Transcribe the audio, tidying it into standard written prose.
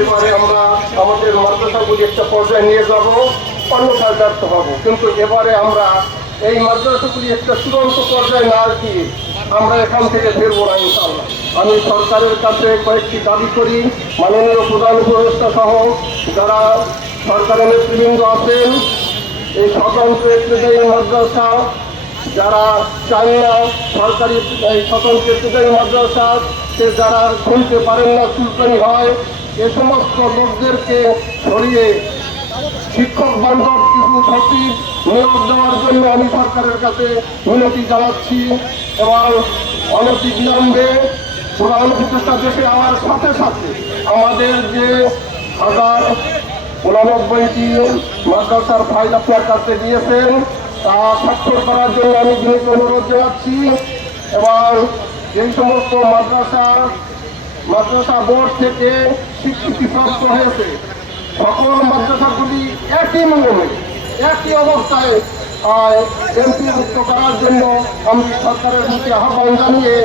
এবারে আমরা আমাদের মাদ্রাসাগুলি একটা পর্যায়ে নিয়ে যাব, অন্যথায় ব্যর্থ হব। কিন্তু এবারে আমরা এই মাদ্রাসাগুলি একটা চূড়ান্ত পর্যায়ে না দিয়ে আমরা এখান থেকে ফিরবো না ইনশাআল্লাহ। আমি সরকারের কাছে কয়েকটি দাবি করি, মাননীয় প্রধান উপদেষ্টা সহ যারা সরকারের নেতৃবৃন্দ আছেন, এই স্বতন্ত্র ইবতেদায়ী মাদ্রাসা যারা চান না সরকারি এই স্বতন্ত্র ইবতেদায়ী মাদ্রাসা সে যারা শুনতে পারেন না চুলকানি হয়, এ সমস্ত লোকদেরকে সরিয়ে শিক্ষক বান্ধব কিছু সচিব নিয়োগ দেওয়ার জন্য আমি সরকারের কাছে মিনতি জানাচ্ছি এবং অনতি বিলম্বে প্রধান উপদেষ্টা দেশে আমার সাথে সাথে আমাদের যে 1089টি মাদ্রাসার ফাইল আপনার কাছে দিয়েছেন তা স্বাক্ষর করার জন্য আমি বিনীত অনুরোধ জানাচ্ছি এবং যেই সমস্ত মাদ্রাসা বোর্ড থেকে স্বীকৃতিপ্রাপ্ত হয়েছে সকল মাদ্রাসাগুলি একই নিয়মে একই অবস্থায় এমপিভুক্ত করার জন্য আমি সরকারের প্রতি আহ্বান জানিয়ে